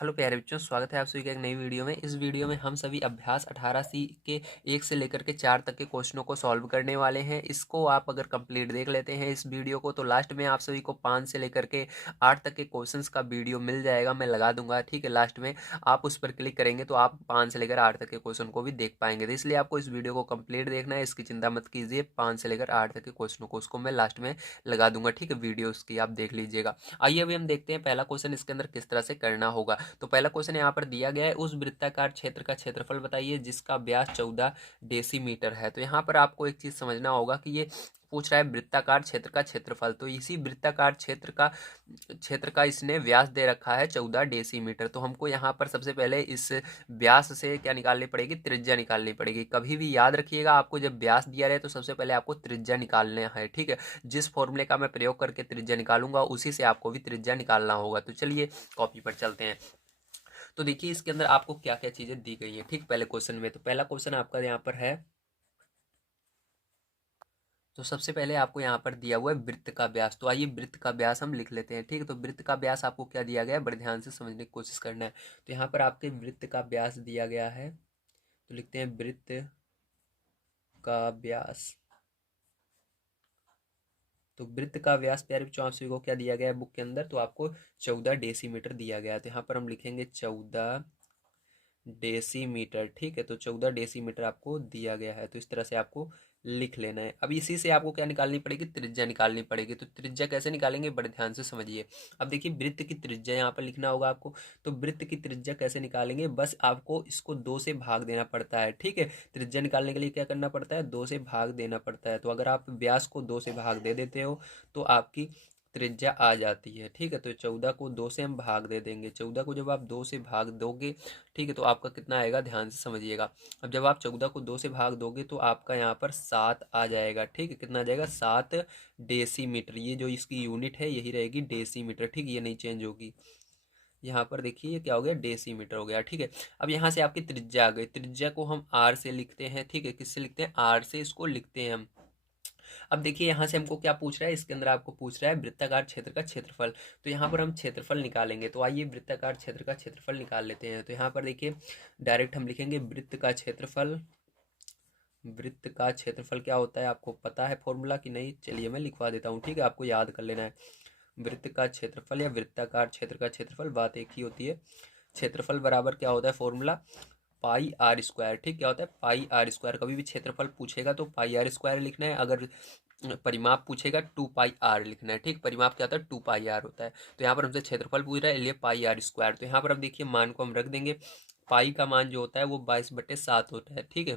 Hello प्यारे बच्चों, स्वागत है आप सभी का एक नई वीडियो में। इस वीडियो में हम सभी अभ्यास 18C के 1 से लेकर के 4 तक के क्वेश्चनों को सॉल्व करने वाले हैं। इसको आप अगर कंप्लीट देख लेते हैं इस वीडियो को, तो लास्ट में आप सभी को 5 से लेकर के 8 तक के क्वेश्चंस का वीडियो मिल जाएगा, मैं लगा दूंगा। ठीक है, लास्ट में आप उस पर क्लिक करेंगे तो आप 5 से लेकर 8 तक के क्वेश्चन को भी देख पाएंगे। तो इसलिए आपको इस वीडियो को कंप्लीट देखना है, इसकी चिंता मत कीजिए। 5 से लेकर 8 तक के क्वेश्चनों को उसको मैं लास्ट में लगा दूंगा। ठीक है, वीडियो उसकी आप देख लीजिएगा। आइए अभी हम देखते हैं पहला क्वेश्चन इसके अंदर किस तरह से करना होगा। तो पहला क्वेश्चन यहाँ पर दिया गया है, उस वृत्ताकार क्षेत्र का क्षेत्रफल बताइए जिसका व्यास 14 डेसीमीटर है। तो यहाँ पर आपको एक चीज समझना होगा कि ये पूछ रहा है वृत्ताकार क्षेत्र का क्षेत्रफल, तो इसी वृत्ताकार क्षेत्र का इसने व्यास दे रखा है 14 डेसीमीटर। तो हमको यहाँ पर सबसे पहले इस व्यास से क्या निकालनी पड़ेगी, त्रिज्या निकालनी पड़ेगी। कभी भी याद रखिएगा, आपको जब व्यास दिया रहे तो सबसे पहले आपको त्रिज्या निकालना है। ठीक है, जिस फॉर्मूले का मैं प्रयोग करके त्रिज्या निकालूंगा उसी से आपको भी त्रिज्या निकालना होगा। तो चलिए कॉपी पर चलते हैं। तो देखिए इसके अंदर आपको क्या क्या चीजें दी गई है। ठीक, पहले क्वेश्चन में, तो पहला क्वेश्चन आपका यहाँ पर है। तो सबसे पहले आपको यहाँ पर दिया हुआ है वृत्त का व्यास। तो आइए वृत्त का व्यास हम लिख लेते हैं। ठीक है, तो वृत्त का व्यास आपको क्या दिया गया है, बड़े ध्यान से समझने की कोशिश करना है। तो यहाँ पर आपके वृत्त का व्यास दिया गया है, तो लिखते हैं वृत्त का व्यास। तो वृत्त का व्यास प्यारे बच्चों आप सभी को क्या दिया गया है बुक के अंदर, तो आपको 14 डेसीमीटर दिया गया है। तो यहाँ पर हम लिखेंगे 14 डेसीमीटर। ठीक है, तो 14 डेसीमीटर आपको दिया गया है, तो इस तरह से आपको लिख लेना है। अब इसी से आपको क्या निकालनी पड़ेगी, त्रिज्या निकालनी पड़ेगी। तो त्रिज्या कैसे निकालेंगे, बड़े ध्यान से समझिए। अब देखिए वृत्त की त्रिज्या यहाँ पर लिखना होगा आपको। तो वृत्त की त्रिज्या कैसे निकालेंगे, बस आपको इसको 2 से भाग देना पड़ता है। ठीक है, त्रिज्या निकालने के लिए क्या करना पड़ता है, 2 से भाग देना पड़ता है। तो अगर आप व्यास को 2 से भाग दे देते हो तो आपकी त्रिज्या आ जाती है। ठीक है, तो 14 को 2 से हम भाग दे देंगे। 14 को जब आप 2 से भाग दोगे, ठीक है, तो आपका कितना आएगा, ध्यान से समझिएगा। अब जब आप 14 को 2 से भाग दोगे तो आपका यहाँ पर 7 आ जाएगा। ठीक है, कितना आ जाएगा, 7 डेसीमीटर। ये जो इसकी यूनिट है यही रहेगी डेसीमीटर। ठीक, ये नहीं चेंज होगी। यहाँ पर देखिए ये क्या हो गया, डेसीमीटर हो गया। ठीक है, अब यहाँ से आपकी त्रिज्या आ गई। त्रिज्या को हम आर से लिखते हैं। ठीक है, किससे लिखते हैं, आर से इसको लिखते हैं हम। अब देखिए यहाँ से हमको क्या पूछ रहा है, इसके अंदर आपको पूछ रहा है वृत्ताकार क्षेत्र का क्षेत्रफल। तो यहाँ पर हम क्षेत्रफल निकालेंगे। तो आइए वृत्ताकार क्षेत्र का क्षेत्रफल निकाल लेते हैं। तो यहाँ पर देखिए डायरेक्ट हम लिखेंगे वृत्त का क्षेत्रफल। वृत्त का क्षेत्रफल क्या होता है, आपको पता है फॉर्मूला कि नहीं, चलिए मैं लिखवा देता हूँ। ठीक है, आपको याद कर लेना है। वृत्त का क्षेत्रफल या वृत्ताकार क्षेत्र का क्षेत्रफल बात एक ही होती है। क्षेत्रफल बराबर क्या होता है फॉर्मूला, पाई आर स्क्वायर। ठीक, क्या होता है, पाई आर स्क्वायर। कभी भी क्षेत्रफल पूछेगा तो पाई आर स्क्वायर लिखना है। अगर परिमाप पूछेगा 2 पाई आर लिखना है। ठीक, परिमाप क्या होता है, 2 पाई आर होता है। तो यहाँ पर हमसे क्षेत्रफल पूछ रहा है, इसलिए पाई आर स्क्वायर। तो यहाँ पर अब देखिए मान को हम रख देंगे। पाई का मान जो होता है वो 22/7 होता है। ठीक है,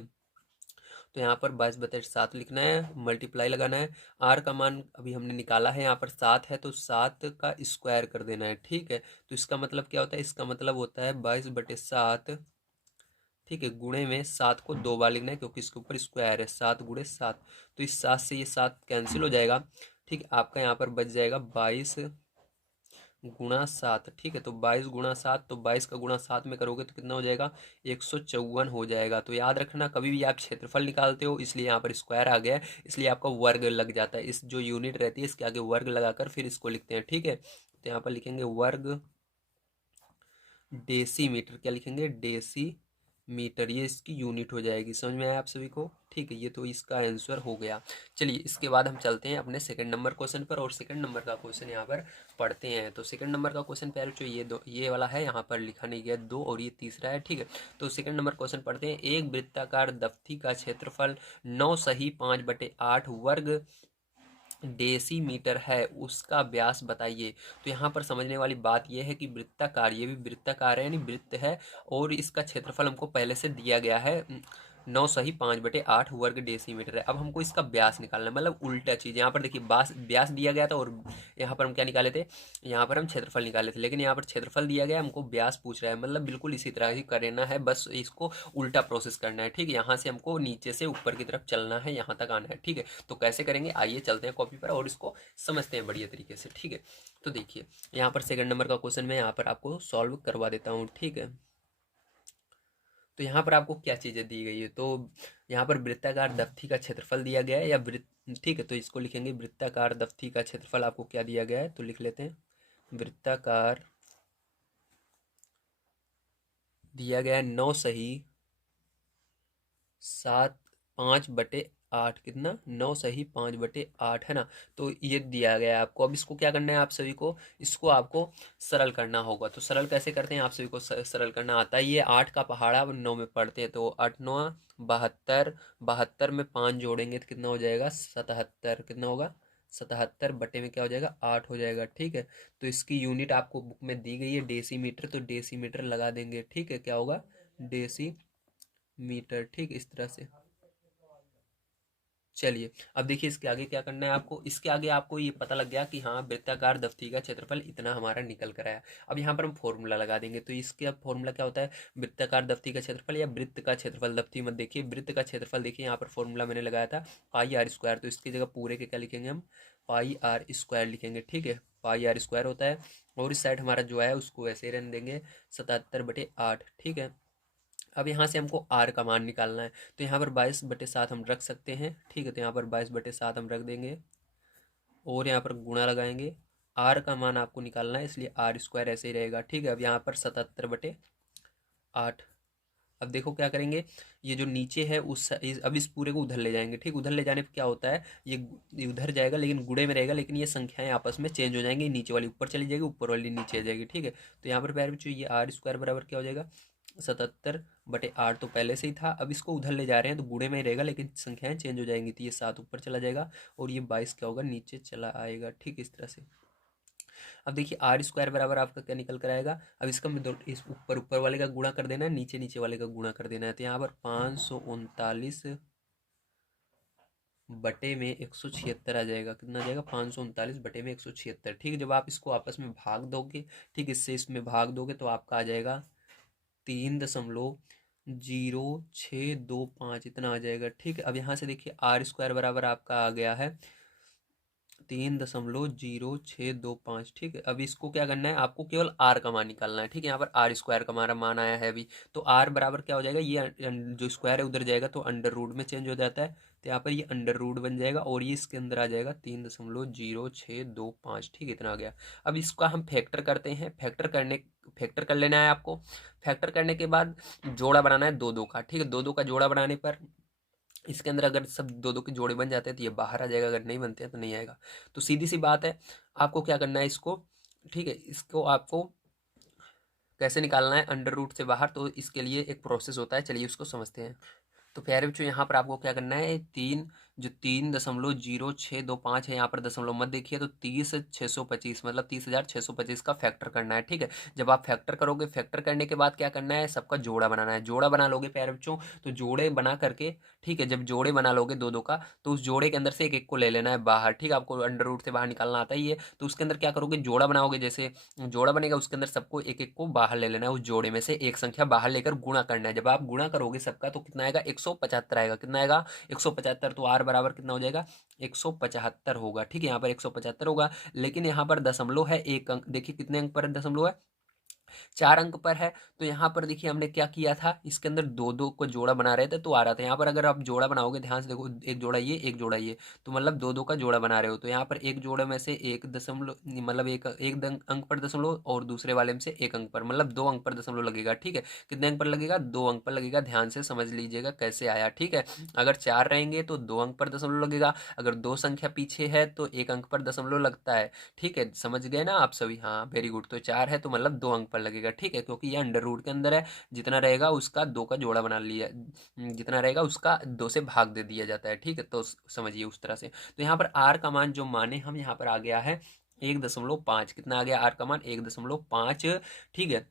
तो यहाँ पर 22/7 लिखना है, मल्टीप्लाई लगाना है। आर का मान अभी हमने निकाला है, यहाँ पर 7 है तो 7 का स्क्वायर कर देना है। ठीक है, तो इसका मतलब क्या होता है, इसका मतलब होता है 22/7। ठीक है, गुणे में 7 को 2 बार लिखना है क्योंकि इसके ऊपर स्क्वायर है। 7 × 7, तो इस 7 से ये 7 कैंसिल हो जाएगा। ठीक है, आपका यहाँ पर बच जाएगा 22 × 7। ठीक है, तो 22 × 7, तो 22 का गुणा 7 में करोगे तो कितना हो जाएगा, 154 हो जाएगा। तो याद रखना कभी भी आप क्षेत्रफल निकालते हो, इसलिए यहाँ पर स्क्वायर आ गया है, इसलिए आपका वर्ग लग जाता है। इस जो यूनिट रहती है इसके आगे वर्ग लगाकर फिर इसको लिखते हैं। ठीक है, तो यहाँ पर लिखेंगे वर्ग डेसीमीटर। क्या लिखेंगे, डेसीमीटर, ये इसकी यूनिट हो जाएगी। समझ में आया आप सभी को। ठीक है, ये तो इसका आंसर हो गया। चलिए इसके बाद हम चलते हैं अपने सेकंड नंबर क्वेश्चन पर, और सेकंड नंबर का क्वेश्चन यहाँ पर पढ़ते हैं। तो सेकंड नंबर का क्वेश्चन प्यारे बच्चों ये दो, ये वाला है, यहाँ पर लिखा नहीं गया 2 और ये तीसरा है। ठीक है, तो सेकंड नंबर क्वेश्चन पढ़ते हैं। एक वृत्ताकार दफ्ती का क्षेत्रफल 9 सही 5/8 वर्ग डेसीमीटर है, उसका व्यास बताइए। तो यहाँ पर समझने वाली बात यह है कि वृत्ताकार, ये भी वृत्ताकार है यानी वृत्त है, और इसका क्षेत्रफल हमको पहले से दिया गया है 9 सही 5/8 वर्ग डेसीमीटर है। अब हमको इसका व्यास निकालना है, मतलब उल्टा चीज। यहाँ पर देखिए व्यास दिया गया था और यहाँ पर हम क्या निकाले थे, यहाँ पर हम क्षेत्रफल निकाले थे, लेकिन यहाँ पर क्षेत्रफल दिया गया, हमको व्यास पूछ रहा है। मतलब बिल्कुल इसी तरह ही करना है, बस इसको उल्टा प्रोसेस करना है। ठीक है, यहाँ से हमको नीचे से ऊपर की तरफ चलना है, यहाँ तक आना है। ठीक है, तो कैसे करेंगे, आइए चलते हैं कॉपी पर और इसको समझते हैं बढ़िया तरीके से। ठीक है, तो देखिए यहाँ पर सेकंड नंबर का क्वेश्चन मैं यहाँ पर आपको सॉल्व करवा देता हूँ। ठीक है, तो यहाँ पर आपको क्या चीज़ें दी गई है, तो यहाँ पर वृत्ताकार दफ्ती का क्षेत्रफल दिया गया है या वृत्त। ठीक है, तो इसको लिखेंगे वृत्ताकार दफ्ती का क्षेत्रफल आपको क्या दिया गया है, तो लिख लेते हैं वृत्ताकार दिया गया है 9 सही 7 5/8, कितना 9 सही 5/8 है ना। तो ये दिया गया है आपको। अब इसको क्या करना है आप सभी को, इसको आपको सरल करना होगा। तो सरल कैसे करते हैं, आप सभी को सरल करना आता है। ये 8 का पहाड़ा 9 में पढ़ते हैं, तो 8 9 72, 72 में 5 जोड़ेंगे तो कितना हो जाएगा 77, कितना होगा 77 बटे में क्या हो जाएगा 8 हो जाएगा, ठीक है। तो इसकी यूनिट आपको बुक में दी गई है डेसीमीटर, तो डेसीमीटर लगा देंगे, ठीक है। क्या होगा डेसी मीटर, ठीक इस तरह से। चलिए अब देखिए इसके आगे क्या करना है आपको। इसके आगे आपको ये पता लग गया कि हाँ वृत्ताकार दफ्ती का क्षेत्रफल इतना हमारा निकल कर आया। अब यहाँ पर हम फॉर्मूला लगा देंगे। तो इसके अब फॉर्मूला क्या होता है, वृत्ताकार दफ्ती का क्षेत्रफल या वृत्त का क्षेत्रफल, दफ्ती मत देखिए, वृत्त का क्षेत्रफल देखिए। यहाँ पर फॉर्मूला मैंने लगाया था पाई आर स्क्वायर, तो इसकी जगह पूरे के क्या लिखेंगे हम, पाई आर स्क्वायर लिखेंगे, ठीक है। पाई आर स्क्वायर होता है, और इस साइड हमारा जो है उसको ऐसे ही रहने देंगे 77/8, ठीक है। अब यहाँ से हमको आर का मान निकालना है, तो यहाँ पर 22/7 हम रख सकते हैं, ठीक है। तो यहाँ पर 22/7 हम रख देंगे, और यहाँ पर गुणा लगाएंगे। आर का मान आपको निकालना है, इसलिए आर स्क्वायर ऐसे ही रहेगा, ठीक है। अब यहाँ पर 77/8। अब देखो क्या करेंगे, ये जो नीचे है अब इस पूरे को उधर ले जाएंगे, ठीक। उधर ले जाने पर क्या होता है, ये उधर जाएगा लेकिन गुणे में रहेगा, लेकिन ये संख्याएं आपस में चेंज हो जाएंगी, नीचे वाली ऊपर चली जाएगी, ऊपर वाली नीचे आ जाएगी, ठीक है। तो यहाँ पर प्यारे बच्चों ये आर स्क्वायर बराबर क्या हो जाएगा 77/8, तो पहले से ही था। अब इसको उधर ले जा रहे हैं तो गुणे में ही रहेगा, लेकिन संख्याएं चेंज हो जाएंगी, तो ये 7 ऊपर चला जाएगा और ये 22 क्या होगा नीचे चला आएगा, ठीक इस तरह से। अब देखिए आर स्क्वायर बराबर आपका क्या निकल कर आएगा। अब इसका इस ऊपर ऊपर वाले का गुणा कर देना है, नीचे नीचे वाले का गुणा कर देना है। तो यहाँ पर 539 बटे में 176 आ जाएगा, कितना आ जाएगा 539 बटे में 176, ठीक है। जब आप इसको आपस में भाग दोगे, ठीक, इससे इसमें भाग दोगे तो आपका आ जाएगा 3.0625, इतना आ जाएगा, ठीक है। अब यहाँ से देखिए आर स्क्वायर बराबर आपका आ गया है 3.0625, ठीक है। अब इसको क्या करना है आपको, केवल आर का मान निकालना है, ठीक है। यहाँ पर आर स्क्वायर का हमारा मान आया है अभी, तो आर बराबर क्या हो जाएगा, ये जो स्क्वायर है उधर जाएगा तो अंडर रूट में चेंज हो जाता है, तो यहाँ पर ये अंडर रूट बन जाएगा, और ये इसके अंदर आ जाएगा 3.0625, ठीक है, इतना आ गया। अब इसका हम फैक्टर करते हैं, फैक्टर कर लेना है आपको। फैक्टर करने के बाद जोड़ा बनाना है दो दो का, ठीक है। दो दो का जोड़ा बनाने पर इसके अंदर अगर सब दो दो के जोड़े बन जाते हैं तो ये बाहर आ जाएगा, अगर नहीं बनते हैं तो नहीं आएगा। तो सीधी सी बात है, आपको क्या करना है इसको, ठीक है, इसको आपको कैसे निकालना है अंडर रूट से बाहर, तो इसके लिए एक प्रोसेस होता है, चलिए उसको समझते हैं। तो प्यारे बच्चों यहाँ पर आपको क्या करना है, 3.0625 है, यहाँ पर दशमलव मत देखिए, तो 30,625 मतलब 30,625 का फैक्टर करना है, ठीक है। जब आप फैक्टर करोगे, फैक्टर करने के बाद क्या करना है, सबका जोड़ा बनाना है। जोड़ा बना लोगे प्यारे बच्चों, तो जोड़े बना करके, ठीक है, जब जोड़े बना लोगे दो दो का, तो उस जोड़े के अंदर से एक एक को ले लेना है बाहर, ठीक है। आपको अंडर रूट से बाहर निकालना आता ही है, तो उसके अंदर क्या करोगे, जोड़ा बनाओगे, जैसे जोड़ा बनेगा उसके अंदर सबको एक एक को बाहर ले लेना है, उस जोड़े में से एक संख्या बाहर लेकर गुणा करना है। जब आप गुणा करोगे सबका तो कितना आएगा 175 आएगा, कितना आएगा 175, तो आर बराबर कितना हो जाएगा 175 होगा, ठीक है। यहाँ पर 175 होगा, लेकिन यहाँ पर दशमलव है, एक अंक देखिए कितने अंक पर दशमलव है, 4 अंक पर है। तो यहाँ पर देखिए हमने क्या किया था, इसके अंदर दो दो को जोड़ा बना रहे थे तो आ रहा था। यहाँ पर अगर आप जोड़ा बनाओगे, ध्यान से देखो, एक जोड़ा ये एक जोड़ा ये, तो मतलब दो दो का जोड़ा बना रहे हो, तो यहाँ पर एक जोड़े में से एक दशमलव मतलब अंक पर दशमलव, और दूसरे वाले में से एक अंक पर, मतलब 2 अंक पर दशमलव लगेगा, ठीक है। कितने अंक पर लगेगा, 2 अंक पर लगेगा। ध्यान से समझ लीजिएगा कैसे आया, ठीक है। अगर 4 रहेंगे तो 2 अंक पर दशमलव लगेगा, अगर 2 संख्या पीछे है तो 1 अंक पर दशमलव लगता है, ठीक है। समझ गए ना आप सभी, हाँ वेरी गुड। तो 4 है तो मतलब 2 अंक पर लगेगा, ठीक है, क्योंकि ये अंडर रूट के अंदर है, जितना रहेगा उसका 2 का जोड़ा बना लिया, जितना रहेगा उसका 2 से भाग दे दिया जाता है, ठीक है। तो समझिए उस तरह से। तो यहाँ पर आर का मान जो माने हम, यहाँ पर आ गया है 1.5, कितना आ गया आर का मान 1.5, ठीक है।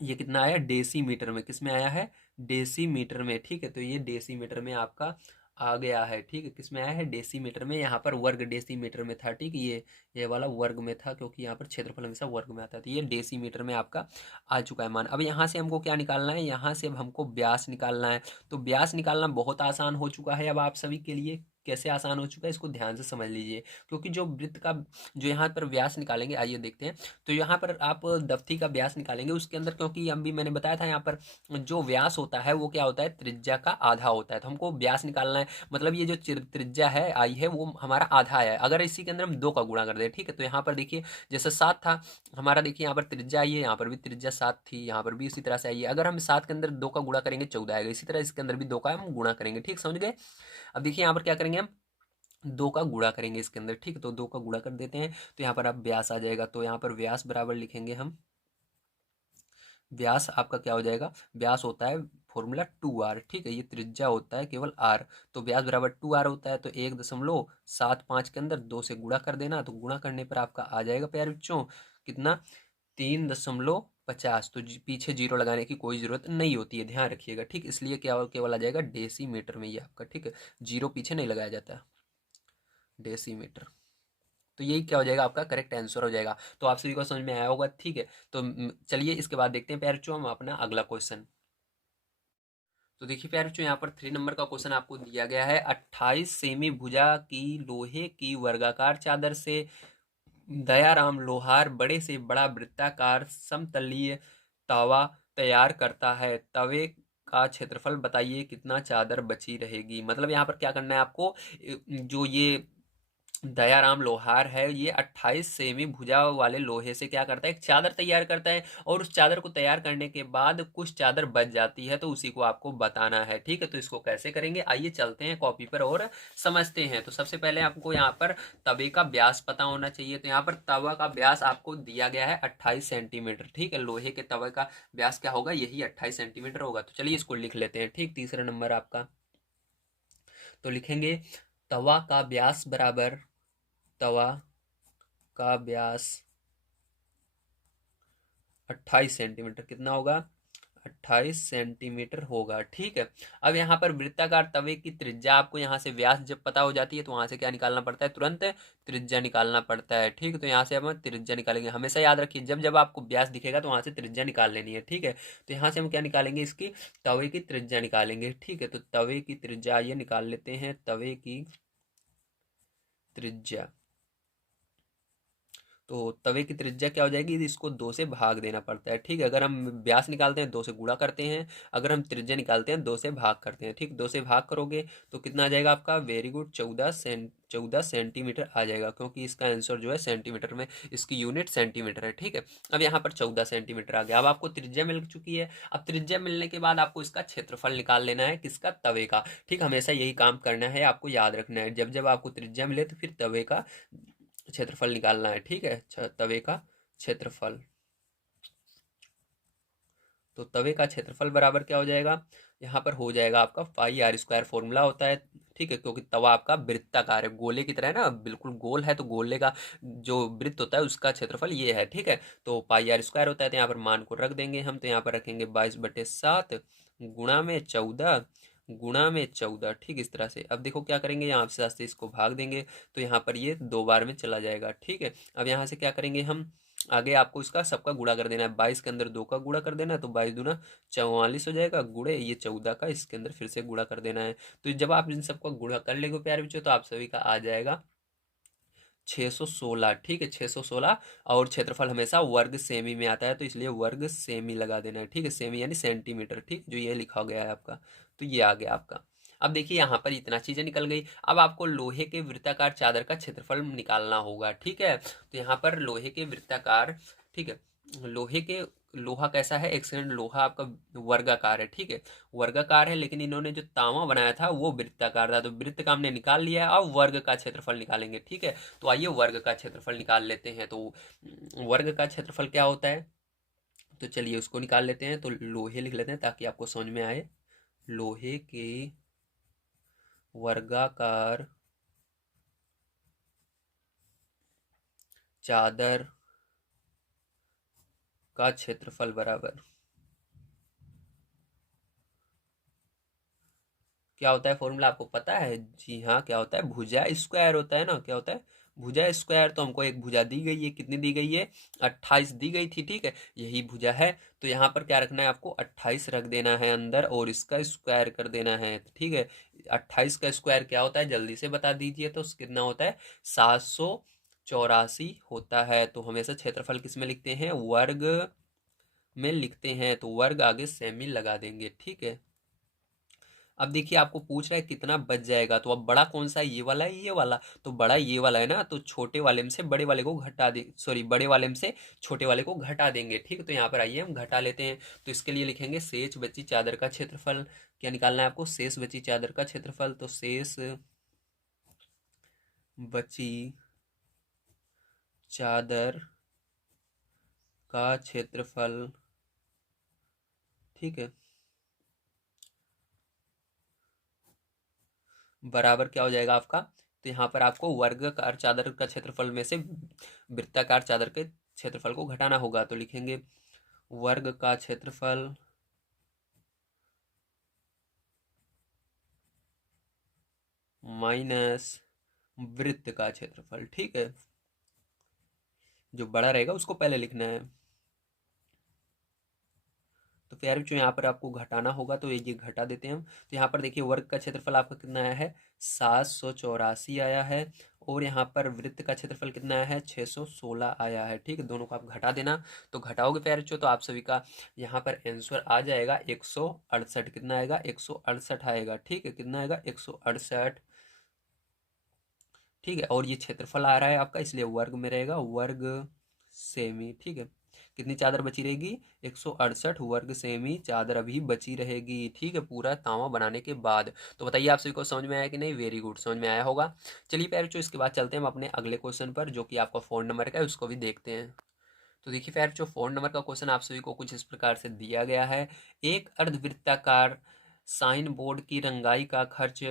ये कितना आया डेसीमीटर में, किस में आया है डेसीमीटर में, ठीक है। तो ये डेसीमीटर में आपका आ गया है, ठीक है। किस में आया है डेसीमीटर में, यहाँ पर वर्ग डेसीमीटर में था, ठीक है। ये वाला वर्ग में था, क्योंकि यहाँ पर क्षेत्रफल हमेशा वर्ग में आता है, तो ये डेसीमीटर में आपका आ चुका है मान। अब यहाँ से हमको क्या निकालना है, यहाँ से अब हमको व्यास निकालना है। तो व्यास निकालना बहुत आसान हो चुका है अब आप सभी के लिए, कैसे आसान हो चुका है, इसको ध्यान से समझ लीजिए। क्योंकि जो वृत्त का जो यहाँ पर व्यास निकालेंगे, आइए देखते हैं। तो यहाँ पर आप दफ्ती का व्यास निकालेंगे, उसके अंदर क्योंकि अभी मैंने बताया था यहाँ पर जो व्यास होता है वो क्या होता है, त्रिज्या का आधा होता है। तो हमको व्यास निकालना है, मतलब ये जो त्रिज्या है आई है वो हमारा आधा है। अगर इसी के अंदर हम 2 का गुणा कर दें, ठीक है, तो यहाँ पर देखिए जैसे 7 था हमारा, देखिए यहाँ पर त्रिज्या आई है, यहाँ पर भी त्रिज्या 7 थी, यहाँ पर भी इसी तरह से आई है। अगर हम 7 के अंदर 2 का गुणा करेंगे 14 आएगा, इसी तरह इसके अंदर भी 2 का हम गुणा करेंगे, ठीक, समझ गए। अब देखिए यहाँ पर क्या करेंगे हम, 2 का गुणा करेंगे इसके अंदर, ठीक है, तो 2 का गुणा कर देते हैं, तो यहाँ पर अब व्यास आ जाएगा। तो यहाँ पर व्यास बराबर लिखेंगे हम, व्यास आपका क्या हो जाएगा, व्यास होता है फॉर्मूला 2r, ठीक है, ये त्रिज्या होता है केवल r। तो व्यास बराबर 2r होता है, तो 1.75 के अंदर 2 से गुणा कर देना, तो गुणा करने पर आपका आ जाएगा प्यारे बच्चों कितना, 3.50। तो पीछे जीरो लगाने की कोई ज़रूरत नहीं होती है, ध्यान रखिएगा, ठीक, इसलिए क्या केवल आ जाएगा डेसीमीटर में ये आपका, ठीक है, जीरो पीछे नहीं लगाया जाता, डेसीमीटर। तो यही क्या हो जाएगा, आपका करेक्ट आंसर हो जाएगा। तो आप सभी को समझ में आया होगा, ठीक है। तो चलिए इसके बाद देखते हैं प्यारे बच्चों हम अपना अगला क्वेश्चन। तो देखिए प्यारे बच्चों यहाँ पर 3 नंबर का क्वेश्चन आपको दिया गया है। 28 सेमी भुजा की लोहे की वर्गाकार चादर से दयाराम लोहार बड़े से बड़ा वृत्ताकार समतलीय तवा तैयार करता है। तवे का क्षेत्रफल बताइए कितना चादर बची रहेगी। मतलब यहाँ पर क्या करना है आपको, जो ये दयाराम लोहार है ये 28 सेमी भुजा वाले लोहे से क्या करता है, एक चादर तैयार करता है, और उस चादर को तैयार करने के बाद कुछ चादर बच जाती है, तो उसी को आपको बताना है, ठीक है। तो इसको कैसे करेंगे, आइए चलते हैं कॉपी पर और समझते हैं। तो सबसे पहले आपको यहाँ पर तवे का व्यास पता होना चाहिए। तो यहाँ पर तवा का व्यास आपको दिया गया है 28 सेंटीमीटर, ठीक है, लोहे के तवे का व्यास क्या होगा, यही 28 सेंटीमीटर होगा। तो चलिए इसको लिख लेते हैं, ठीक, तीसरा नंबर आपका। तो लिखेंगे तवा का व्यास बराबर, तवा का व्यास 28 सेंटीमीटर, कितना होगा, 28 सेंटीमीटर होगा, ठीक है। अब यहाँ पर वृत्ताकार तवे की त्रिज्या आपको यहाँ से व्यास जब पता हो जाती है तो वहां से क्या निकालना पड़ता है, तुरंत त्रिज्या निकालना पड़ता है, ठीक है। तो यहाँ से हम त्रिज्या निकालेंगे, हमेशा याद रखिए जब जब आपको व्यास दिखेगा तो वहां से त्रिज्या निकाल लेनी है, ठीक है। तो यहाँ से हम क्या निकालेंगे, इसकी तवे की त्रिज्या निकालेंगे, ठीक है। तो तवे की त्रिज्या ये निकाल लेते हैं, तवे की त्रिज्या। तो तवे की त्रिज्या क्या हो जाएगी, इसको 2 से भाग देना पड़ता है, ठीक है। अगर हम व्यास निकालते हैं 2 से गुणा करते हैं, अगर हम त्रिज्या निकालते हैं 2 से भाग करते हैं, ठीक, 2 से भाग करोगे तो कितना आ जाएगा आपका, वेरी गुड, 14 सेंटीमीटर आ जाएगा, क्योंकि इसका आंसर जो है सेंटीमीटर में, इसकी यूनिट सेंटीमीटर है, ठीक है। अब यहाँ पर 14 सेंटीमीटर आ गया। अब आपको त्रिज्या मिल चुकी है। अब त्रिज्या मिलने के बाद आपको इसका क्षेत्रफल निकाल लेना है, किसका, तवे का, ठीक, हमेशा यही काम करना है, आपको याद रखना है। जब जब आपको त्रिज्या मिले तो फिर तवे का क्षेत्रफल निकालना है, ठीक है, तवे का क्षेत्रफल। तो तवे का क्षेत्रफल बराबर क्या हो जाएगा, यहाँ पर हो जाएगा आपका पाई आर स्क्वायर, फॉर्मूला होता है, ठीक है, क्योंकि तवा आपका वृत्ताकार है, गोले की तरह है ना, बिल्कुल गोल है, तो गोले का जो वृत्त होता है उसका क्षेत्रफल ये है, ठीक है। तो पाई आर स्क्वायर होता है, तो यहाँ पर मान को रख देंगे हम। तो यहाँ पर रखेंगे 22/7 गुणा में 14 गुणा में 14, ठीक, इस तरह से। अब देखो क्या करेंगे, यहाँ से इसको भाग देंगे, तो यहाँ पर ये 2 बार में चला जाएगा, ठीक है। अब यहाँ से क्या करेंगे हम, आगे आपको इसका सबका गुणा कर देना है, 22 के अंदर 2 का गुणा कर देना है, तो 22 दूना 44 हो जाएगा, गुणे ये 14 का इसके अंदर फिर से गुणा कर देना है। तो जब आप इन सबका गुणा कर लेंगे प्यारे बच्चों, तो आप सभी का आ जाएगा 616, ठीक है, 616। और क्षेत्रफल हमेशा वर्ग सेमी में आता है, तो इसलिए वर्ग सेमी लगा देना है, ठीक है, सेमी यानी सेंटीमीटर, ठीक, जो ये लिखा गया है आपका, तो ये आ गया आपका। अब देखिए यहाँ पर इतना चीजें निकल गई। अब आपको लोहे के वृत्ताकार चादर का क्षेत्रफल निकालना होगा, ठीक है। तो यहाँ पर लोहे के वृत्ताकार, ठीक है, लोहे के, लोहा कैसा है, एक्सीडेंट लोहा आपका वर्गाकार है, ठीक है, वर्गाकार है, लेकिन इन्होंने जो तांबा बनाया था वो वृत्ताकार था, तो वृत्त का हमने निकाल लिया है। अब वर्ग का क्षेत्रफल निकालेंगे, ठीक है। तो आइए वर्ग का क्षेत्रफल निकाल लेते हैं। तो वर्ग का क्षेत्रफल क्या होता है, तो चलिए उसको निकाल लेते हैं। तो लोहे लिख लेते हैं ताकि आपको समझ में आए, लोहे के वर्गाकार चादर का क्षेत्रफल बराबर क्या होता है, फॉर्मूला आपको पता है, जी हाँ, क्या होता है, भुजा स्क्वायर होता है ना, क्या होता है, भुजा स्क्वायर, तो हमको एक भुजा दी गई है, कितनी दी गई है, 28 दी गई थी, ठीक है, यही भुजा है। तो यहाँ पर क्या रखना है आपको, 28 रख देना है अंदर और इसका स्क्वायर कर देना है, ठीक है। 28 का स्क्वायर क्या होता है जल्दी से बता दीजिए, तो कितना होता है, 784 होता है। तो हमेशा क्षेत्रफल किस में लिखते हैं, वर्ग में लिखते हैं, तो वर्ग आगे सेमी लगा देंगे, ठीक है। अब देखिए आपको पूछ रहा है कितना बच जाएगा, तो अब बड़ा कौन सा है, ये वाला है, ये वाला, तो बड़ा ये वाला है ना, तो छोटे वाले में से बड़े वाले को घटा दे, सॉरी बड़े वाले में से छोटे वाले को घटा देंगे, ठीक है। तो यहाँ पर आइए हम घटा लेते हैं। तो इसके लिए लिखेंगे शेष बची चादर का क्षेत्रफल। क्या निकालना है आपको, शेष बची चादर का क्षेत्रफल। तो शेष बची चादर का क्षेत्रफल, ठीक है, बराबर क्या हो जाएगा आपका, तो यहाँ पर आपको वर्गाकार चादर का क्षेत्रफल में से वृत्ताकार चादर के क्षेत्रफल को घटाना होगा। तो लिखेंगे वर्ग का क्षेत्रफल माइनस वृत्त का क्षेत्रफल, ठीक है। जो बड़ा रहेगा उसको पहले लिखना है। तो प्यारे बच्चों यहाँ पर आपको घटाना होगा, तो ये घटा देते हैं हम। तो यहाँ पर देखिए वर्ग का क्षेत्रफल आपका कितना आया है, 784 आया है, और यहाँ पर वृत्त का क्षेत्रफल कितना आया है, 616 आया है, ठीक है। दोनों को आप घटा देना। तो घटाओगे प्यारे बच्चों तो आप सभी का यहाँ पर आंसर आ जाएगा 168। कितना आएगा, 168 आएगा, ठीक है। कितना आएगा, 168, ठीक है। और ये क्षेत्रफल आ रहा है आपका, इसलिए वर्ग में रहेगा, वर्ग सेमी, ठीक है। कितनी चादर बची रहेगी, 168 वर्ग सेमी चादर अभी बची रहेगी, ठीक है, पूरा तांवा बनाने के बाद। तो बताइए आप सभी को समझ में आया कि नहीं, वेरी गुड, समझ में आया होगा। चलिए प्यारे बच्चों इसके बाद चलते हैं हम अपने अगले क्वेश्चन पर, जो कि आपका 4 नंबर का है, उसको भी देखते हैं। तो देखिए प्यारे बच्चों 4 नंबर का क्वेश्चन आप सभी को कुछ इस प्रकार से दिया गया है। एक अर्धवृत्ताकार साइन बोर्ड की रंगाई का खर्च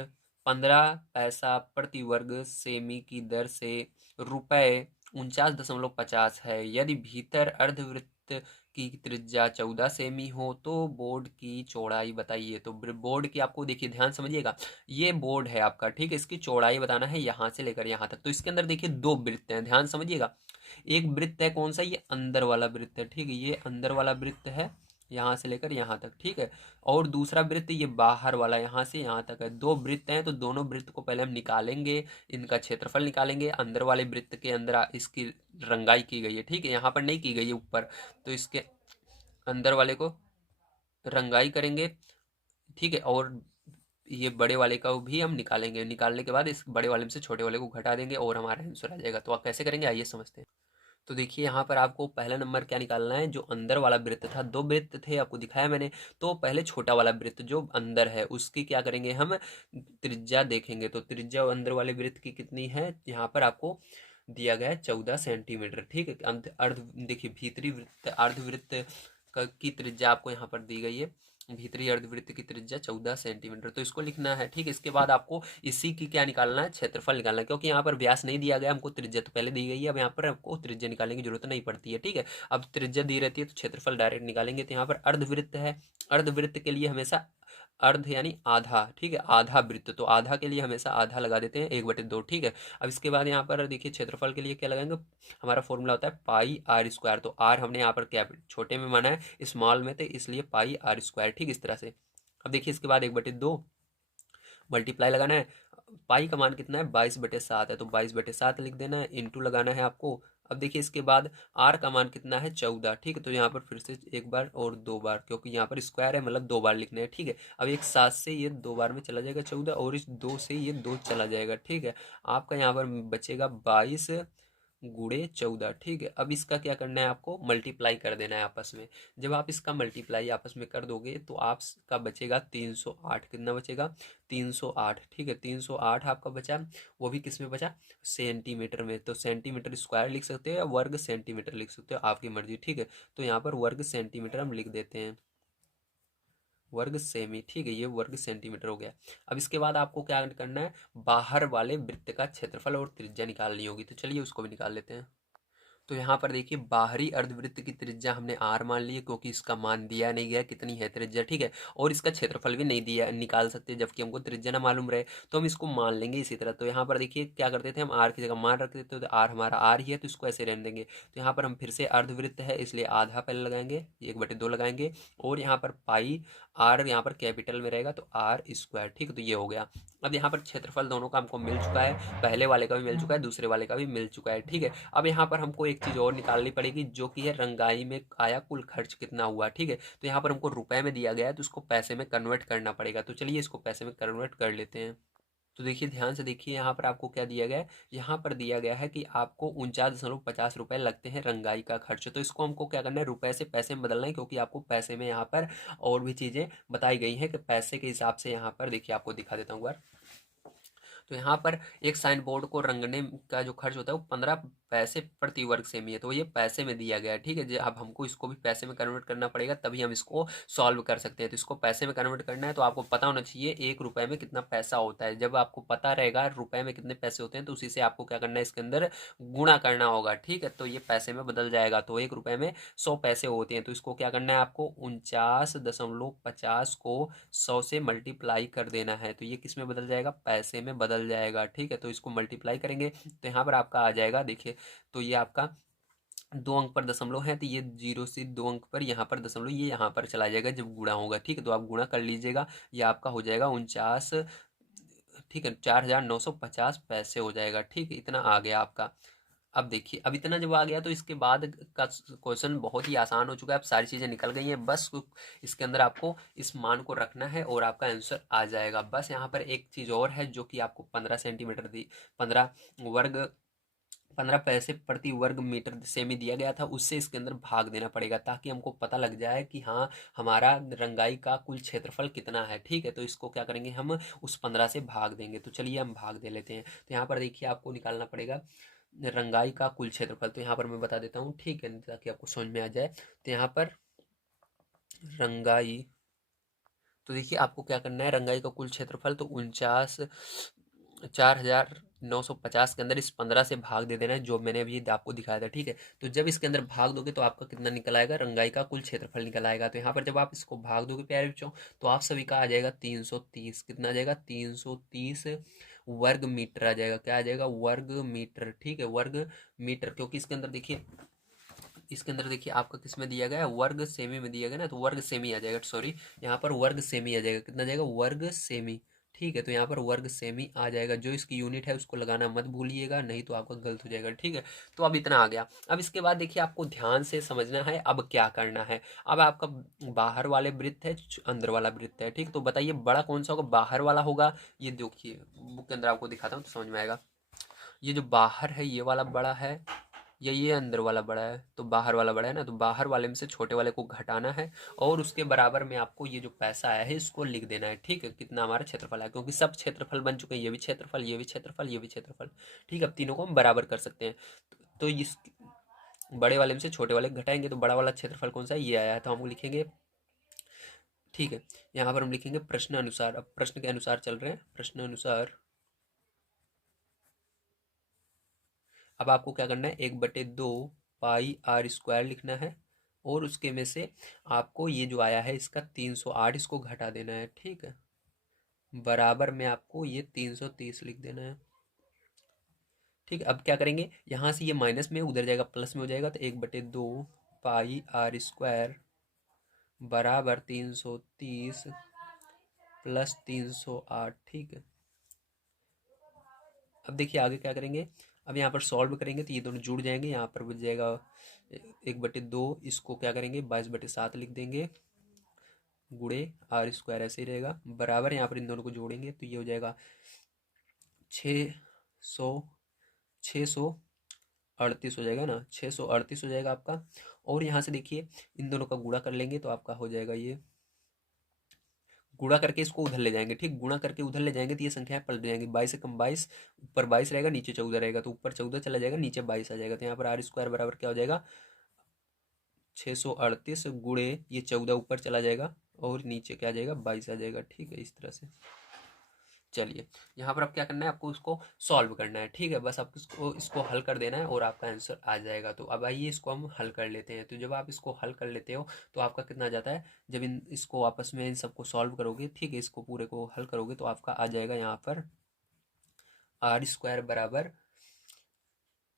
15 पैसा प्रति वर्ग सेमी की दर से रुपये 49.50 है। यदि भीतर अर्धवृत्त की त्रिज्या 14 सेमी हो तो बोर्ड की चौड़ाई बताइए। तो बोर्ड की आपको देखिए ध्यान समझिएगा, ये बोर्ड है आपका, ठीक है, इसकी चौड़ाई बताना है यहाँ से लेकर यहाँ तक। तो इसके अंदर देखिए दो वृत्त हैं, ध्यान समझिएगा। एक वृत्त है कौन सा, ये अंदर वाला वृत्त है, ठीक है, ये अंदर वाला वृत्त है, यहाँ से लेकर यहाँ तक, ठीक है। और दूसरा वृत्त ये बाहर वाला, यहाँ से यहाँ तक है। दो वृत्त हैं, तो दोनों वृत्त को पहले हम निकालेंगे, इनका क्षेत्रफल निकालेंगे। अंदर वाले वृत्त के अंदर इसकी रंगाई की गई है, ठीक है, यहाँ पर नहीं की गई है ऊपर, तो इसके अंदर वाले को रंगाई करेंगे, ठीक है। और ये बड़े वाले का भी हम निकालेंगे, निकालने के बाद इस बड़े वाले में से छोटे वाले को घटा देंगे और हमारा आंसर आ जाएगा। तो आप कैसे करेंगे, आइए समझते हैं। तो देखिए यहाँ पर आपको पहला नंबर क्या निकालना है, जो अंदर वाला वृत्त था, दो वृत्त थे आपको दिखाया मैंने। तो पहले छोटा वाला वृत्त जो अंदर है उसकी क्या करेंगे हम, त्रिज्या देखेंगे। तो त्रिज्या अंदर वाले वृत्त की कितनी है, यहाँ पर आपको दिया गया है 14 सेंटीमीटर, ठीक है। अर्ध देखिए भीतरी वृत्त अर्धवृत्त की त्रिज्या आपको यहाँ पर दी गई है, भीतरी अर्धवृत्त की त्रिज्या 14 सेंटीमीटर, तो इसको लिखना है, ठीक है। इसके बाद आपको इसी की क्या निकालना है, क्षेत्रफल निकालना है, क्योंकि यहाँ पर व्यास नहीं दिया गया हमको, त्रिज्या तो पहले दी गई है। अब यहाँ पर आपको त्रिज्या निकालने की जरूरत नहीं पड़ती है, ठीक है। अब त्रिज्या दी रहती है तो क्षेत्रफल डायरेक्ट निकालेंगे। तो यहाँ पर अर्धवृत्त है, अर्धवृत्त के लिए हमेशा अर्ध यानी आधा, ठीक है, आधा वृत्त, तो आधा के लिए हमेशा आधा लगा देते हैं, 1/2, ठीक है। अब इसके बाद यहाँ पर देखिए क्षेत्रफल के लिए क्या लगाएंगे, हमारा फॉर्मूला होता है पाई आर स्क्वायर। तो आर हमने यहाँ पर क्या छोटे में माना है, स्मॉल में, तो इसलिए पाई आर स्क्वायर, ठीक, इस तरह से। अब देखिए इसके बाद 1/2 मल्टीप्लाई लगाना है। पाई का मान कितना है, 22/7 है, तो 22/7 लिख देना है, इंटू लगाना है आपको। अब देखिए इसके बाद आर का मान कितना है, 14, ठीक है। तो यहाँ पर फिर से एक बार और दो बार, क्योंकि यहाँ पर स्क्वायर है मतलब दो बार लिखना है, ठीक है। अब एक 7 से ये दो बार में चला जाएगा 14, और इस 2 से ये 2 चला जाएगा, ठीक है। आपका यहाँ पर बचेगा 22 × 14, ठीक है। अब इसका क्या करना है, आपको मल्टीप्लाई कर देना है आपस में। जब आप इसका मल्टीप्लाई आपस में कर दोगे तो आपका बचेगा 308। कितना बचेगा, 308, ठीक है। 308 आपका बचा, वो भी किस में बचा, सेंटीमीटर में। तो सेंटीमीटर स्क्वायर लिख सकते हो या वर्ग सेंटीमीटर लिख सकते हो, आपकी मर्जी, ठीक है। तो यहाँ पर वर्ग सेंटीमीटर हम लिख देते हैं, वर्ग सेमी, ठीक है, ये वर्ग सेंटीमीटर हो गया। अब इसके बाद आपको क्या करना है, बाहर वाले वृत्त का क्षेत्रफल और त्रिज्या निकालनी होगी। तो चलिए उसको भी निकाल लेते हैं। तो यहाँ पर देखिए बाहरी अर्धवृत्त की त्रिज्या हमने r मान ली है, क्योंकि इसका मान दिया नहीं गया कितनी है त्रिज्या, ठीक है, और इसका क्षेत्रफल भी नहीं दिया निकाल सकते जबकि हमको त्रिज्या ना मालूम रहे, तो हम इसको मान लेंगे इसी तरह। तो यहाँ पर देखिए क्या करते थे हम r की जगह मान रखते थे, तो r हमारा r ही है, तो इसको ऐसे रहने देंगे। तो यहाँ पर हम फिर से अर्धवृत्त है इसलिए आधा पहले लगाएंगे, 1/2 लगाएंगे, और यहाँ पर पाई r यहाँ पर कैपिटल में रहेगा तो r², ठीक है, तो ये हो गया। अब यहाँ पर क्षेत्रफल दोनों का हमको मिल चुका है, पहले वाले का भी मिल चुका है, दूसरे वाले का भी मिल चुका है, ठीक है। अब यहाँ पर हमको एक चीज़ और निकालनी पड़ेगी, जो कि है रंगाई में आया कुल खर्च कितना हुआ, ठीक है। तो यहाँ पर हमको रुपए में दिया गया है, तो उसको पैसे में कन्वर्ट करना पड़ेगा। तो चलिए इसको पैसे में कन्वर्ट कर लेते हैं। तो देखिए ध्यान से देखिए, यहाँ पर आपको क्या दिया गया है, यहाँ पर दिया गया है कि आपको 49.50 रुपये लगते हैं रंगाई का खर्च। तो इसको हमको क्या करना है, रुपए से पैसे में बदलना है, क्योंकि आपको पैसे में यहाँ पर और भी चीज़ें बताई गई हैं कि पैसे के हिसाब से यहाँ पर देखिए आपको दिखा देता हूँ बार। तो यहाँ पर एक साइन बोर्ड को रंगने का जो खर्च होता है वो 15 पैसे प्रति वर्ग सेमी है, तो ये पैसे में दिया गया है, ठीक है जी। अब हमको इसको भी पैसे में कन्वर्ट करना पड़ेगा, तभी हम इसको सॉल्व कर सकते हैं। तो इसको पैसे में कन्वर्ट करना है तो आपको पता होना चाहिए 1 रुपए में कितना पैसा होता है। जब आपको पता रहेगा रुपए में कितने पैसे होते हैं, तो उसी से आपको क्या करना है, इसके अंदर गुणा करना होगा, ठीक है। तो ये पैसे में बदल जाएगा, तो 1 रुपए में 100 पैसे होते हैं। तो इसको क्या करना है, आपको 49.50 को 100 से मल्टीप्लाई कर देना है, तो ये किस में बदल जाएगा, पैसे में बदल जाएगा, ठीक है। तो इसको मल्टीप्लाई करेंगे तो यहाँ पर आपका आ जाएगा, देखिए, तो ये आपका 2 अंक पर दशमलव है, तो ये 0 से 2 अंक पर यहाँ पर दशमलव, ये यहाँ पर चला जाएगा जब गुणा होगा, ठीक है। तो आप गुणा कर लीजिएगा, ये आपका हो जाएगा 49, ठीक है, 4,950 पैसे हो जाएगा, ठीक है, इतना आ गया आपका। अब देखिए, अब इतना जब आ गया तो इसके बाद का क्वेश्चन बहुत ही आसान हो चुका है। अब सारी चीज़ें निकल गई हैं, बस इसके अंदर आपको इस मान को रखना है और आपका आंसर आ जाएगा। बस यहाँ पर एक चीज़ और है, जो कि आपको 15 सेंटीमीटर दी, 15 पैसे प्रति वर्ग मीटर सेमी दिया गया था, उससे इसके अंदर भाग देना पड़ेगा, ताकि हमको पता लग जाए कि हाँ हमारा रंगाई का कुल क्षेत्रफल कितना है, ठीक है। तो इसको क्या करेंगे, हम उस 15 से भाग देंगे। तो चलिए हम भाग दे लेते हैं। तो यहाँ पर देखिए आपको निकालना पड़ेगा रंगाई का कुल क्षेत्रफल। तो यहाँ पर मैं बता देता हूँ, ठीक है, ताकि आपको समझ में आ जाए। तो यहाँ पर रंगाई, तो देखिए आपको क्या करना है, रंगाई का कुल क्षेत्रफल तो 49,4,950 के अंदर इस 15 से भाग दे देना है, जो मैंने अभी आपको दिखाया था, ठीक है। तो जब इसके अंदर भाग दोगे तो आपका कितना निकल आएगा, रंगाई का कुल क्षेत्रफल निकल आएगा। तो यहाँ पर जब आप इसको भाग दोगे प्यारे बच्चों, तो आप सभी का आ जाएगा 330, कितना आ जाएगा, 330 वर्ग मीटर आ जाएगा। क्या आ जाएगा, वर्ग मीटर, ठीक है, वर्ग मीटर। क्योंकि इसके अंदर देखिए, इसके अंदर देखिए आपका किस में दिया गया है, वर्ग सेमी में दिया गया ना, तो वर्ग सेमी आ जाएगा, सॉरी, यहाँ पर वर्ग सेमी आ जाएगा, कितना आ जाएगा, वर्ग सेमी, ठीक है। तो यहाँ पर वर्ग सेमी आ जाएगा, जो इसकी यूनिट है उसको लगाना मत भूलिएगा, नहीं तो आपका गलत हो जाएगा, ठीक है। तो अब इतना आ गया। अब इसके बाद देखिए आपको ध्यान से समझना है अब क्या करना है। अब आपका बाहर वाले वृत्त है, अंदर वाला वृत्त है, ठीक। तो बताइए बड़ा कौन सा होगा, बाहर वाला होगा। ये देखिए बुक के अंदर आपको दिखाता हूँ तो समझ में आएगा। ये जो बाहर है ये वाला बड़ा है, या ये अंदर वाला बड़ा है, तो बाहर वाला बड़ा है ना, तो बाहर वाले में से छोटे वाले को घटाना है, और उसके बराबर में आपको ये जो पैसा आया है इसको लिख देना है, ठीक है, कितना हमारा क्षेत्रफल है, क्योंकि सब क्षेत्रफल बन चुके हैं, ये भी क्षेत्रफल, ये भी क्षेत्रफल, ये भी क्षेत्रफल, ठीक है। अब तीनों को हम बराबर कर सकते हैं। तो इस बड़े वाले में से छोटे वाले को घटाएंगे तो बड़ा वाला क्षेत्रफल कौन सा है, ये आया है, तो हम लिखेंगे, ठीक है। यहाँ पर हम लिखेंगे प्रश्न अनुसार। अब प्रश्न के अनुसार चल रहे हैं, प्रश्न अनुसार। अब आपको क्या करना है, 1/2 पाई r² लिखना है, और उसके में से आपको ये जो आया है इसका 308 इसको घटा देना है, ठीक है, बराबर में आपको ये 330 लिख देना है, ठीक है। अब क्या करेंगे, यहाँ से ये माइनस में उधर जाएगा, प्लस में हो जाएगा, तो 1/2 पाई r² बराबर 330 प्लस 308, ठीक है। अब देखिए आगे क्या करेंगे, अब यहाँ पर सॉल्व करेंगे तो ये दोनों जुड़ जाएंगे, यहाँ पर बच जाएगा 1/2, इसको क्या करेंगे 22/7 लिख देंगे, गुणे r² ऐसे ही रहेगा, बराबर यहाँ पर इन दोनों को जोड़ेंगे तो ये हो जाएगा 600, 638 हो जाएगा ना, 638 हो जाएगा आपका। और यहाँ से देखिए इन दोनों का गुणा कर लेंगे तो आपका हो जाएगा, ये गुणा करके इसको उधर ले जाएंगे, ठीक, गुणा करके उधर ले जाएंगे तो ये संख्याएं पलट जाएंगी, 22 से कम 22, ऊपर 22 रहेगा, नीचे 14 रहेगा, तो ऊपर 14 चला जाएगा, नीचे 22 आ जाएगा। तो यहाँ पर r² बराबर क्या हो जाएगा, 638 गुणे ये 14 ऊपर चला जाएगा, और नीचे क्या आ जाएगा, 22 आ जाएगा, ठीक है, इस तरह से। चलिए यहाँ पर अब क्या करना है, आपको उसको सॉल्व करना है, ठीक है। बस आपको इसको हल कर देना है और आपका आंसर आ जाएगा। तो अब आइए इसको हम हल कर लेते हैं। तो जब आप इसको हल कर लेते हो तो आपका कितना आ जाता है, जब इसको आपस में इन सबको सॉल्व करोगे, ठीक है, इसको पूरे को हल करोगे तो आपका आ जाएगा यहाँ पर आर स्क्वायर बराबर,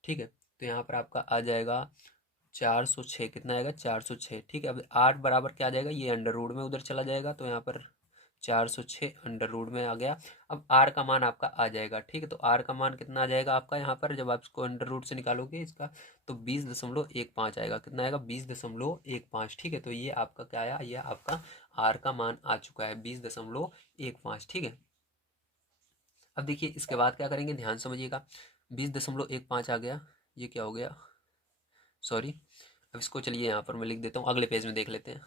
ठीक है। तो यहाँ पर आपका आ जाएगा 406, कितना आएगा 406, ठीक है। अब आर बराबर क्या आ जाएगा, ये अंडर रूट में उधर चला जाएगा, तो यहाँ पर 406 अंडर रूट में आ गया। अब आर का मान आपका आ जाएगा, ठीक है। तो आर का मान कितना आ जाएगा आपका यहाँ पर, जब आप इसको अंडर रूट से निकालोगे इसका, तो 20.15 आएगा। कितना आएगा 20.15, ठीक है। तो ये आपका क्या आया, ये आपका आर का मान आ चुका है 20.15, ठीक है। अब देखिए इसके बाद क्या करेंगे, ध्यान समझिएगा। 20.15 आ गया, ये क्या हो गया, सॉरी। अब इसको चलिए यहाँ पर मैं लिख देता हूँ, अगले पेज में देख लेते हैं।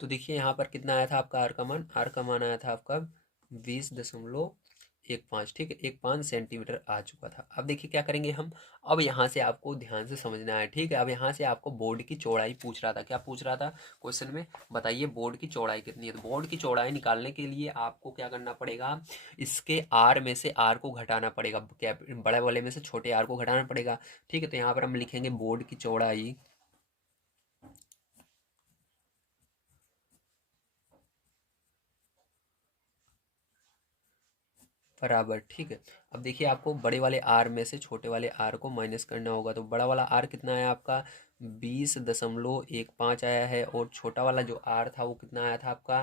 तो देखिए यहाँ पर कितना आया था आपका आर का मान, आर का मान आया था आपका 20.15, ठीक है, 15 सेंटीमीटर आ चुका था। अब देखिए क्या करेंगे हम, अब यहाँ से आपको ध्यान से समझना है, ठीक है। अब यहाँ से आपको बोर्ड की चौड़ाई पूछ रहा था, क्या पूछ रहा था क्वेश्चन में, बताइए बोर्ड की चौड़ाई कितनी है। तो बोर्ड की चौड़ाई निकालने के लिए आपको क्या करना पड़ेगा, इसके आर में से आर को घटाना पड़ेगा, क्या बड़े वाले में से छोटे आर को घटाना पड़ेगा, ठीक है। तो यहाँ पर हम लिखेंगे बोर्ड की चौड़ाई बराबर, ठीक है। अब देखिए आपको बड़े वाले आर में से छोटे वाले आर को माइनस करना होगा। तो बड़ा वाला आर कितना है आपका 20.15 आया है, और छोटा वाला जो आर था वो कितना आया था आपका,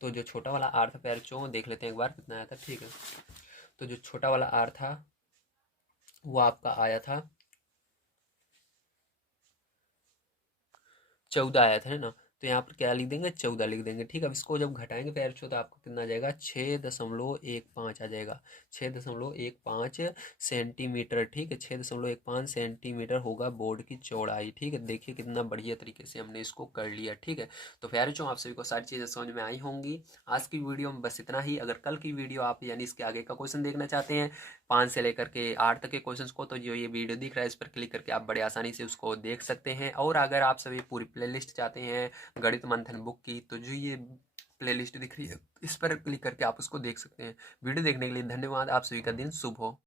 तो जो छोटा वाला आर था पैर चो देख लेते हैं एक बार कितना आया था, ठीक है। तो जो छोटा वाला आर था वो आपका आया था 14 आया था, है ना। तो यहाँ पर क्या लिख देंगे, 14 लिख देंगे, ठीक है। अब इसको जब घटाएंगे पैर छो तो आपको कितना आ जाएगा, 6.15 आ जाएगा, 6.15 सेंटीमीटर, ठीक है। 6.15 सेंटीमीटर होगा बोर्ड की चौड़ाई, ठीक है। देखिए कितना बढ़िया तरीके से हमने इसको कर लिया, ठीक है। तो प्यारे चो आप सभी को सारी चीज़ें समझ में आई होंगी। आज की वीडियो में बस इतना ही। अगर कल की वीडियो आप यानी इसके आगे का क्वेश्चन देखना चाहते हैं 5 से लेकर के 8 तक के क्वेश्चंस को, तो जो ये वीडियो दिख रहा है इस पर क्लिक करके आप बड़े आसानी से उसको देख सकते हैं। और अगर आप सभी पूरी प्लेलिस्ट चाहते हैं गणित मंथन बुक की, तो जो ये प्लेलिस्ट दिख रही है इस पर क्लिक करके आप उसको देख सकते हैं। वीडियो देखने के लिए धन्यवाद। आप सभी का दिन शुभ हो।